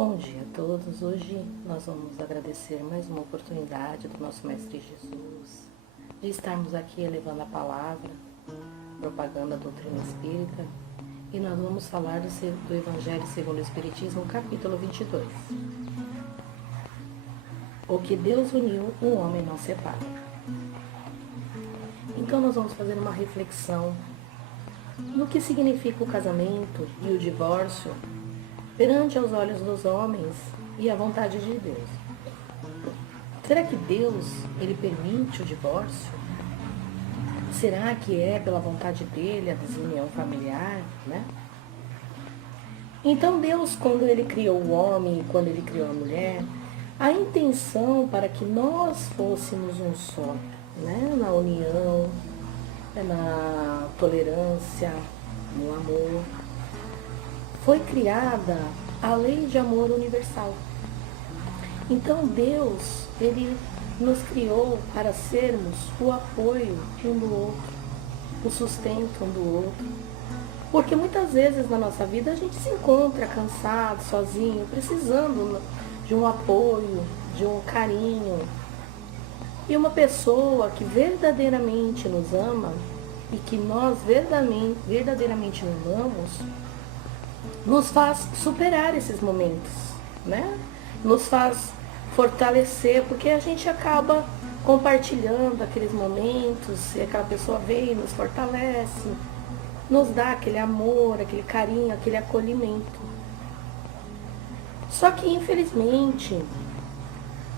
Bom dia a todos. Hoje nós vamos agradecer mais uma oportunidade do nosso Mestre Jesus de estarmos aqui elevando a palavra, propagando a doutrina espírita, e nós vamos falar do Evangelho segundo o Espiritismo, capítulo 22. O que Deus uniu, o homem não separa. Então nós vamos fazer uma reflexão no que significa o casamento e o divórcio perante aos olhos dos homens e a vontade de Deus. Será que Deus, ele permite o divórcio? Será que é pela vontade dele a desunião familiar, né? Então Deus, quando ele criou o homem e quando ele criou a mulher, a intenção para que nós fôssemos um só, né? Na união, na tolerância, no amor, foi criada a lei de amor universal. Então Deus, ele nos criou para sermos o apoio um do outro, o sustento um do outro. Porque muitas vezes na nossa vida a gente se encontra cansado, sozinho, precisando de um apoio, de um carinho. E uma pessoa que verdadeiramente nos ama e que nós verdadeiramente amamos, nos faz superar esses momentos, né? Nos faz fortalecer, porque a gente acaba compartilhando aqueles momentos e aquela pessoa vem e nos fortalece, nos dá aquele amor, aquele carinho, aquele acolhimento. Só que, infelizmente,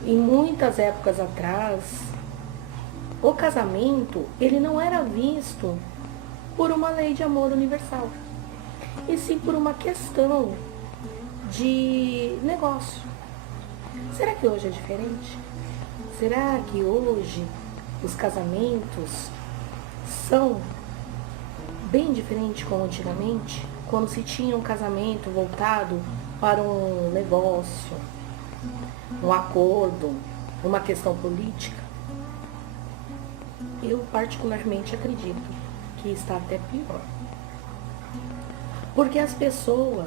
em muitas épocas atrás, o casamento, ele não era visto por uma lei de amor universal, e sim por uma questão de negócio. Será que hoje é diferente? Será que hoje os casamentos são bem diferentes como antigamente? Quando se tinha um casamento voltado para um negócio, um acordo, uma questão política? Eu particularmente acredito que está até pior. Porque as pessoas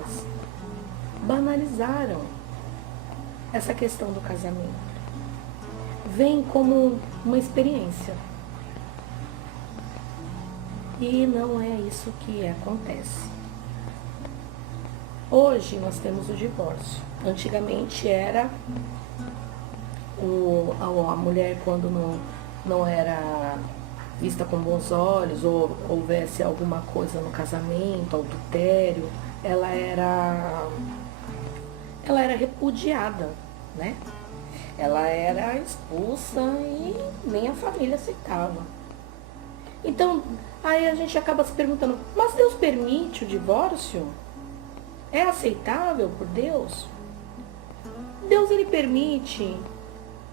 banalizaram essa questão do casamento. Vem como uma experiência. E não é isso que acontece. Hoje nós temos o divórcio. Antigamente era a mulher, quando não era vista com bons olhos, ou houvesse alguma coisa no casamento, adultério, ela era repudiada, né? Ela era expulsa e nem a família aceitava. Então, aí a gente acaba se perguntando, mas Deus permite o divórcio? É aceitável por Deus? Deus, ele permite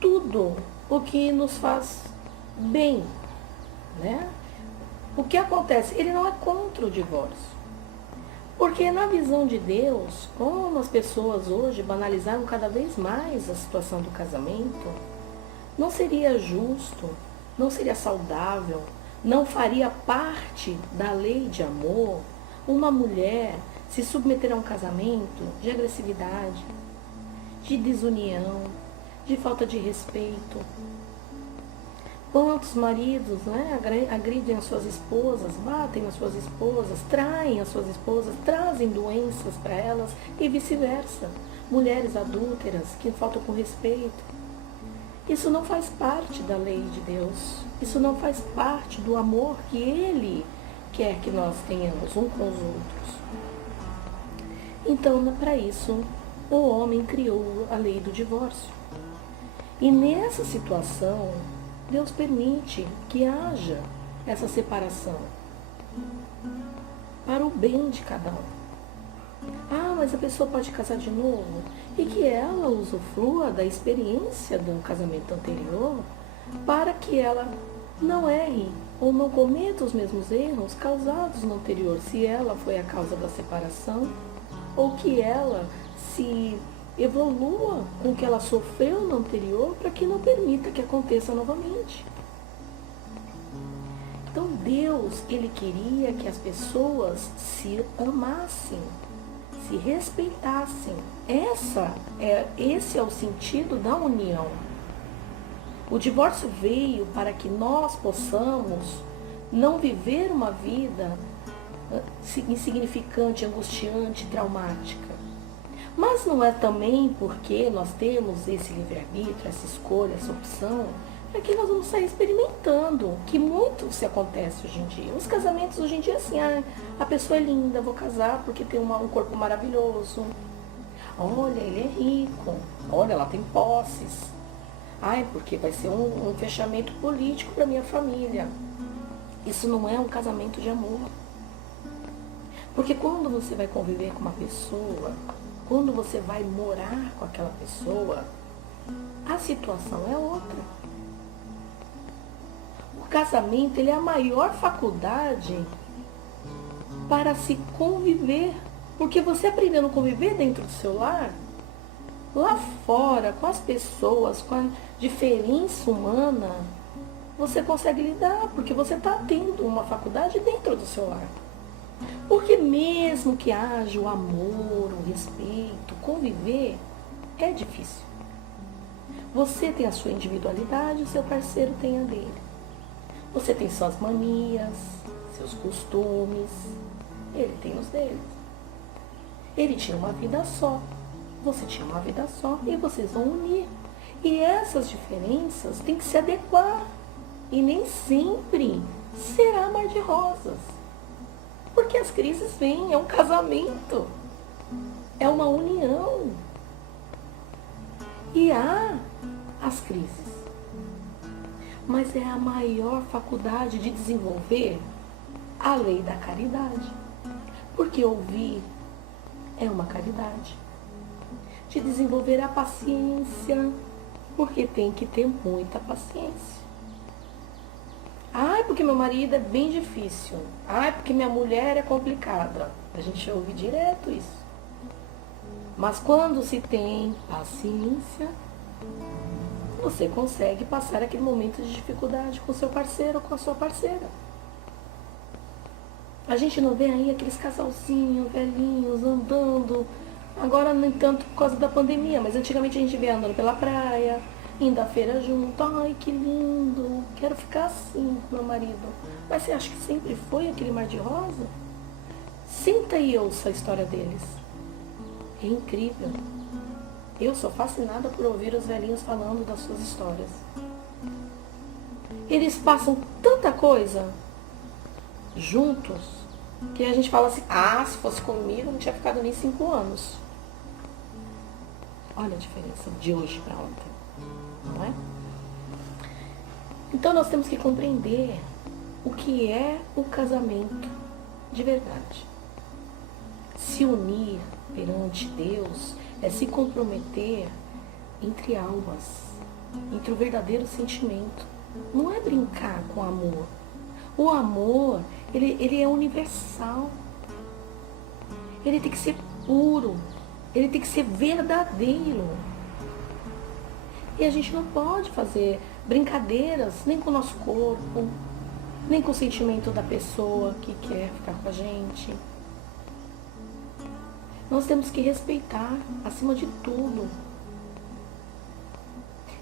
tudo o que nos faz bem, né? O que acontece? Ele não é contra o divórcio. Porque na visão de Deus, como as pessoas hoje banalizaram cada vez mais a situação do casamento, não seria justo, não seria saudável, não faria parte da lei de amor uma mulher se submeter a um casamento de agressividade, de desunião, de falta de respeito. Quantos maridos, né, agridem as suas esposas, batem as suas esposas, traem as suas esposas, trazem doenças para elas e vice-versa. Mulheres adúlteras que faltam com respeito. Isso não faz parte da lei de Deus. Isso não faz parte do amor que Ele quer que nós tenhamos um com os outros. Então, para isso, o homem criou a lei do divórcio. E nessa situação, Deus permite que haja essa separação para o bem de cada um. Ah, mas a pessoa pode casar de novo? E que ela usufrua da experiência do casamento anterior para que ela não erre ou não cometa os mesmos erros causados no anterior, se ela foi a causa da separação, ou que ela se evolua com o que ela sofreu no anterior para que não permita que aconteça novamente. Então Deus, ele queria que as pessoas se amassem, se se respeitassem. Esse é o sentido da união. O divórcio veio para que nós possamos não viver uma vida insignificante, angustiante, traumática. Mas não é também porque nós temos esse livre-arbítrio, essa escolha, essa opção, é que nós vamos sair experimentando, que muito se acontece hoje em dia. Os casamentos hoje em dia, assim, a pessoa é linda, vou casar porque tem um corpo maravilhoso. Olha, ele é rico. Olha, ela tem posses. Ai, porque vai ser um fechamento político para minha família. Isso não é um casamento de amor. Porque quando você vai conviver com uma pessoa, quando você vai morar com aquela pessoa, a situação é outra. O casamento, ele é a maior faculdade para se conviver. Porque você aprendendo a conviver dentro do seu lar, lá fora, com as pessoas, com a diferença humana, você consegue lidar, porque você está tendo uma faculdade dentro do seu lar. Porque mesmo que haja o amor, o respeito, conviver, é difícil. Você tem a sua individualidade, o seu parceiro tem a dele. Você tem suas manias, seus costumes, ele tem os deles. Ele tinha uma vida só, você tinha uma vida só, e vocês vão unir. E essas diferenças têm que se adequar. E nem sempre será mar de rosas. Porque as crises vêm, é um casamento, é uma união. E há as crises. Mas é a maior faculdade de desenvolver a lei da caridade. Porque ouvir é uma caridade. De desenvolver a paciência, porque tem que ter muita paciência. Ai, porque meu marido é bem difícil. Ai, porque minha mulher é complicada. A gente ouve direto isso. Mas quando se tem paciência, você consegue passar aquele momento de dificuldade com seu parceiro ou com a sua parceira. A gente não vê aí aqueles casalzinhos velhinhos andando. Agora nem tanto por causa da pandemia, mas antigamente a gente vê andando pela praia, indo à feira junto. Ai, que lindo, quero ficar assim com meu marido. Mas você acha que sempre foi aquele mar de rosa? Senta e ouça a história deles. É incrível. Eu sou fascinada por ouvir os velhinhos falando das suas histórias. Eles passam tanta coisa juntos que a gente fala assim, se fosse comigo não tinha ficado nem 5 anos. Olha a diferença de hoje para ontem, não é? Então nós temos que compreender o que é o casamento de verdade. Se unir perante Deus é se comprometer entre almas, entre o verdadeiro sentimento. Não é brincar com amor. O amor, ele é universal. Ele tem que ser puro. Ele tem que ser verdadeiro. E a gente não pode fazer brincadeiras nem com o nosso corpo, nem com o sentimento da pessoa que quer ficar com a gente. Nós temos que respeitar, acima de tudo.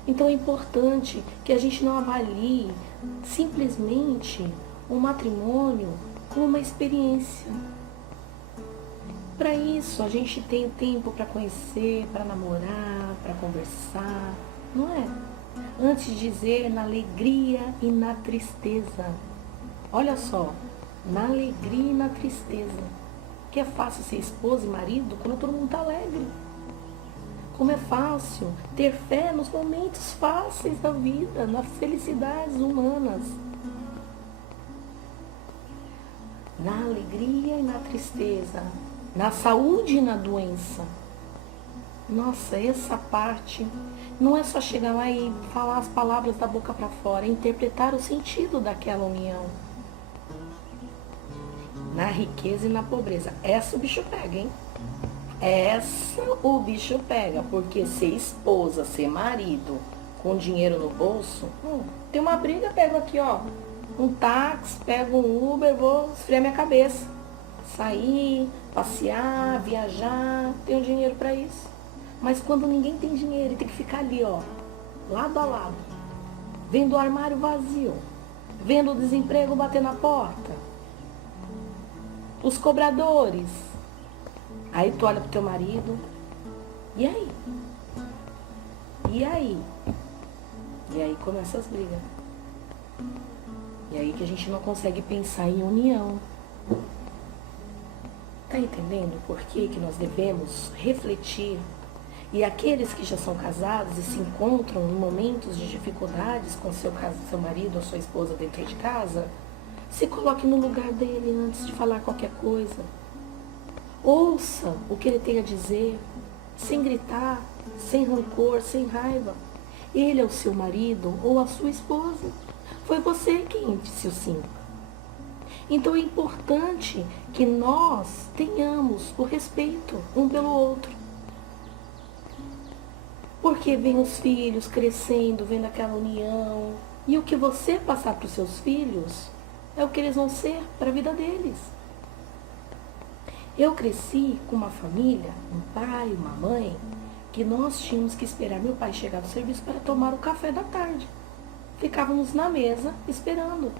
Então é importante que a gente não avalie simplesmente o matrimônio como uma experiência. Para isso, a gente tem tempo para conhecer, para namorar, para conversar, não é? Antes de dizer na alegria e na tristeza. Olha só, na alegria e na tristeza. Que é fácil ser esposa e marido quando todo mundo está alegre. Como é fácil ter fé nos momentos fáceis da vida, nas felicidades humanas. Na alegria e na tristeza, na saúde e na doença. Nossa, essa parte não é só chegar lá e falar as palavras da boca para fora, é interpretar o sentido daquela união. Na riqueza e na pobreza. Essa o bicho pega, hein? Essa o bicho pega, porque ser esposa, ser marido, com dinheiro no bolso, tem uma briga, pego aqui, ó, um táxi, pego um Uber, vou esfriar minha cabeça. sair, passear, viajar, tenho dinheiro para isso. Mas quando ninguém tem dinheiro e tem que ficar ali, ó, lado a lado, vendo o armário vazio, vendo o desemprego bater na porta, os cobradores, aí tu olha pro teu marido, e aí? E aí? E aí começam as brigas. E aí que a gente não consegue pensar em união. Tá entendendo por que nós devemos refletir? E aqueles que já são casados e se encontram em momentos de dificuldades com seu marido ou sua esposa dentro de casa, se coloque no lugar dele antes de falar qualquer coisa. Ouça o que ele tem a dizer, sem gritar, sem rancor, sem raiva. Ele é o seu marido ou a sua esposa. Foi você quem disse o sim. Então é importante que nós tenhamos o respeito um pelo outro. Porque vem os filhos crescendo, vendo aquela união. E o que você passar para os seus filhos é o que eles vão ser para a vida deles. Eu cresci com uma família, um pai, uma mãe, que nós tínhamos que esperar meu pai chegar do serviço para tomar o café da tarde. Ficávamos na mesa esperando.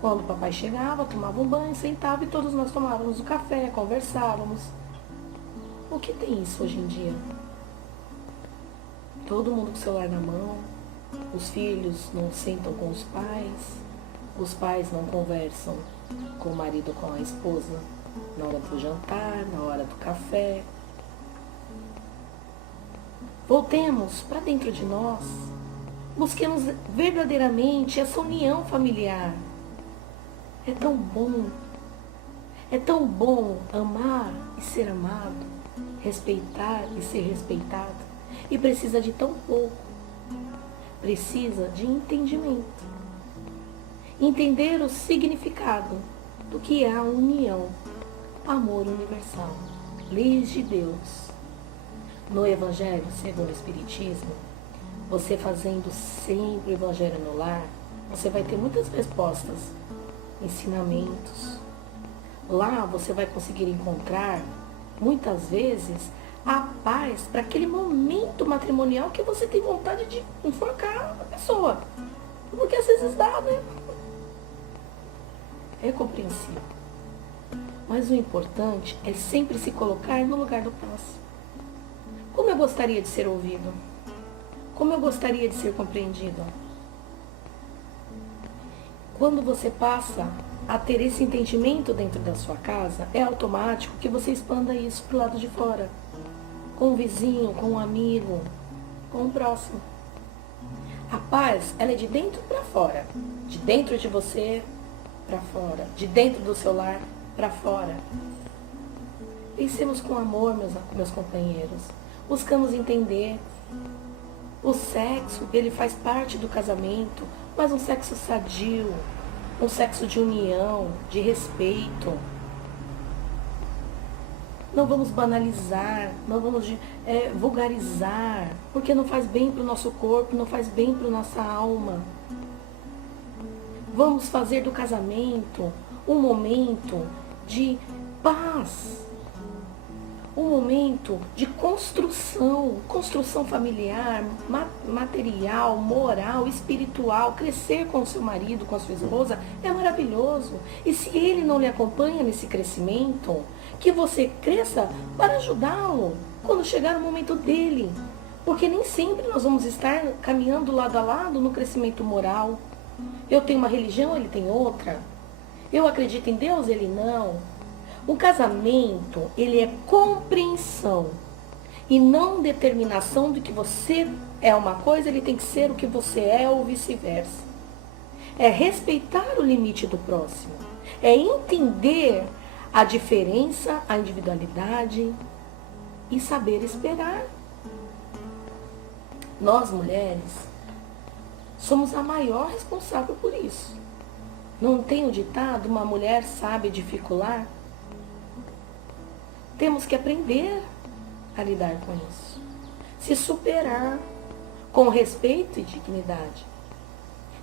Quando o papai chegava, tomava um banho, sentava e todos nós tomávamos o café, conversávamos. O que tem isso hoje em dia? Todo mundo com o celular na mão, os filhos não sentam com os pais não conversam com o marido ou com a esposa na hora do jantar, na hora do café. Voltemos para dentro de nós, busquemos verdadeiramente essa união familiar. É tão bom amar e ser amado, respeitar e ser respeitado. E precisa de tão pouco. Precisa de entendimento. Entender o significado do que é a união, amor universal, leis de Deus. No Evangelho segundo o Espiritismo, você fazendo sempre o Evangelho no lar, você vai ter muitas respostas, ensinamentos. Lá você vai conseguir encontrar, muitas vezes, a paz para aquele momento matrimonial que você tem vontade de enforcar a pessoa. Porque às vezes dá, né? É compreensível. Mas o importante é sempre se colocar no lugar do próximo. Como eu gostaria de ser ouvido? Como eu gostaria de ser compreendido? Quando você passa a ter esse entendimento dentro da sua casa, é automático que você expanda isso para o lado de fora. Com o vizinho, com o amigo, com o próximo. A paz, ela é de dentro para fora. De dentro de você para fora. De dentro do seu lar para fora. Pensemos com amor, meus companheiros. Buscamos entender. O sexo, ele faz parte do casamento, mas um sexo sadio, um sexo de união, de respeito. Não vamos banalizar, não vamos vulgarizar, porque não faz bem para o nosso corpo, não faz bem para a nossa alma. Vamos fazer do casamento um momento de paz, um momento de construção familiar, material, moral, espiritual. Crescer com o seu marido, com a sua esposa é maravilhoso. E se ele não lhe acompanha nesse crescimento, que você cresça para ajudá-lo quando chegar o momento dele. Porque nem sempre nós vamos estar caminhando lado a lado no crescimento moral. Eu tenho uma religião, ele tem outra. Eu acredito em Deus, ele não. O casamento, ele é compreensão e não determinação de que você é uma coisa, ele tem que ser o que você é ou vice-versa. É respeitar o limite do próximo. É entender a diferença, a individualidade e saber esperar. Nós, mulheres, somos a maior responsável por isso. Não tem o ditado, uma mulher sabe dificular? Temos que aprender a lidar com isso. Se superar com respeito e dignidade.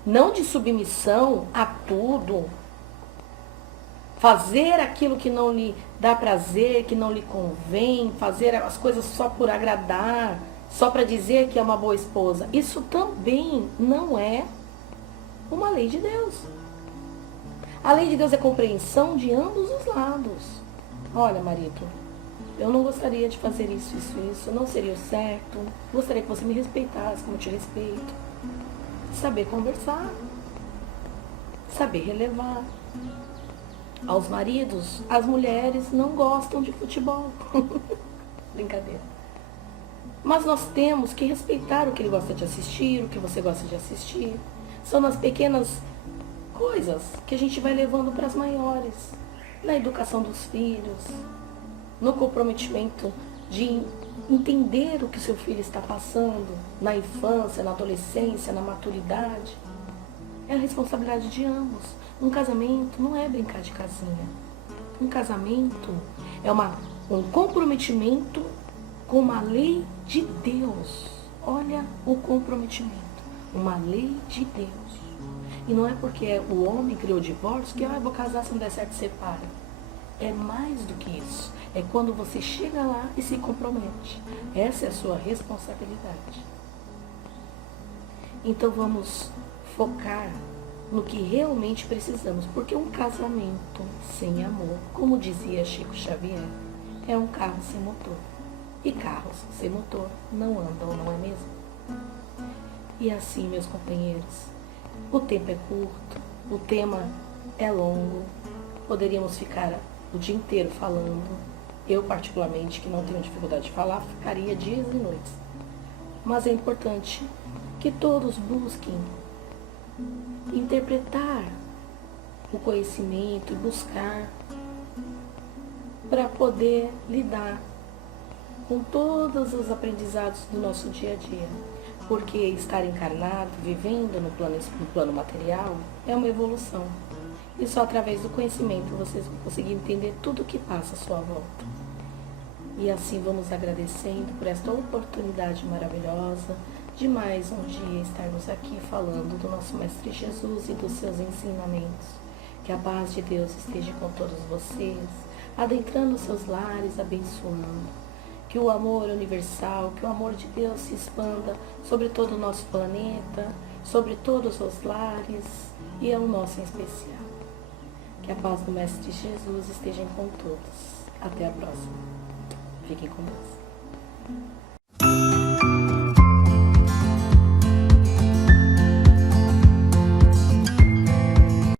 Não de submissão a tudo. fazer aquilo que não lhe dá prazer, que não lhe convém, fazer as coisas só por agradar, só para dizer que é uma boa esposa. Isso também não é uma lei de Deus. A lei de Deus é compreensão de ambos os lados. Olha, marido, eu não gostaria de fazer isso, não seria o certo. Gostaria que você me respeitasse como eu te respeito. Saber conversar, saber relevar. Aos maridos, as mulheres não gostam de futebol. Brincadeira. Mas nós temos que respeitar o que ele gosta de assistir, o que você gosta de assistir. São as pequenas coisas que a gente vai levando para as maiores. Na educação dos filhos, no comprometimento de entender o que seu filho está passando, na infância, na adolescência, na maturidade. É a responsabilidade de ambos. Um casamento não é brincar de casinha. Um casamento é um comprometimento com uma lei de Deus. Olha o comprometimento. Uma lei de Deus. E não é porque o homem criou o divórcio que eu vou casar, se não der certo, separa. É mais do que isso. É quando você chega lá e se compromete. Essa é a sua responsabilidade. Então vamos focar no que realmente precisamos. Porque um casamento sem amor, como dizia Chico Xavier, é um carro sem motor. E carros sem motor não andam, não é mesmo? E assim, meus companheiros, o tempo é curto, o tema é longo, poderíamos ficar o dia inteiro falando. Eu, particularmente, que não tenho dificuldade de falar, ficaria dias e noites. Mas é importante que todos busquem interpretar o conhecimento e buscar para poder lidar com todos os aprendizados do nosso dia a dia. Porque estar encarnado, vivendo no plano material, é uma evolução. E só através do conhecimento vocês vão conseguir entender tudo o que passa à sua volta. E assim vamos agradecendo por esta oportunidade maravilhosa de mais um dia estarmos aqui falando do nosso Mestre Jesus e dos seus ensinamentos. Que a paz de Deus esteja com todos vocês, adentrando os seus lares, abençoando. Que o amor universal, que o amor de Deus se expanda sobre todo o nosso planeta, sobre todos os lares e ao nosso em especial. Que a paz do Mestre Jesus esteja com todos. Até a próxima. Fiquem com Deus.